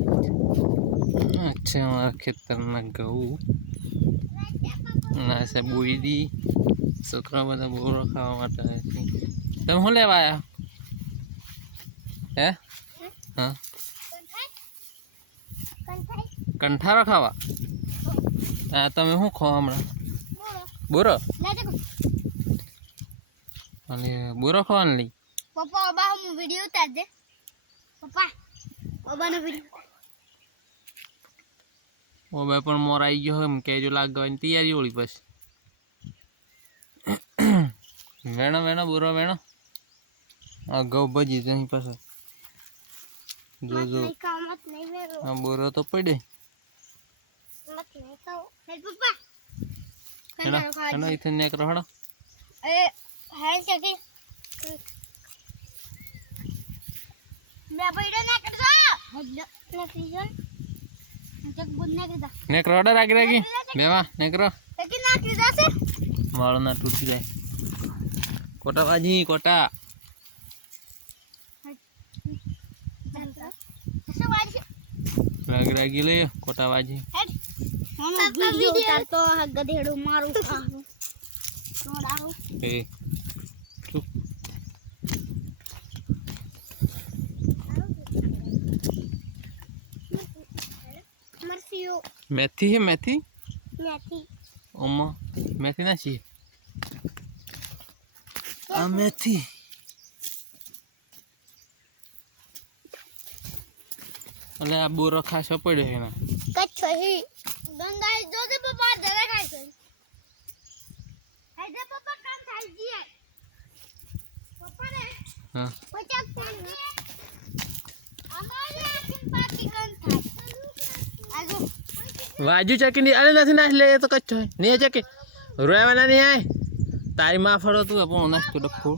अच्छा हमारा खेतर में गऊ ना से बुईदी छोकरा बधा बोरो खावा माटे તમે શું લેવા આયા હે હા કંઠારો ખાવા આ તમે શું ખો હમણાં બોરો અને બોરો ખાવાનું લઈ પપ્પા ઓબા હું વિડિયો ઉતાર દે પપ્પા ઓબાનો વિડિયો ઓ બે પણ મોર આવી ગયો એમ કેજો લાગવાની તૈયારી હોળી પછી વેણો વેણો બોરો વેણો આ ગૌ ભજી જઈ પાસે જો જો મત નહીં વેરો આ બોરો તો પડે મત નહીં ખાઓ હે પપ્પા હેડો ઇથે નેક રહડો એ હે જગે મે પૈડા ના કરજો હડ ફ્રીઝર જગ બુન ના કરતા નેક રહડો રાગી રાગી બેવા નેક રો કે ના કરતા છે માળો ના તૂટી જાય કોટા બાજી કોટા રાગી રાગી લે કોટા બાજી વિડિયો ઉતાર તો ગધેડું મારું ખાવું છોડાવું એ ચૂપ મરસીઓ मेथी है मेथी મેથી ओमा मेथी ना चाहिए आ मेथी अले आ बोरो खासो पड़े है ना कच्चो ही गंगाई जो दे पप्पा दे खाई છે હે પપ્પા કામ થાય જી પપ્પા ને हां પચાક થાય અમારે સિમ્પાથી કામ થાય આજો वाजू चकी नहीं अरे नहीं नाच ले तो कच्चो है नहीं चकी रोयावाना नहीं आए तारी मां फड़ो तू अपन नाच तो डक्को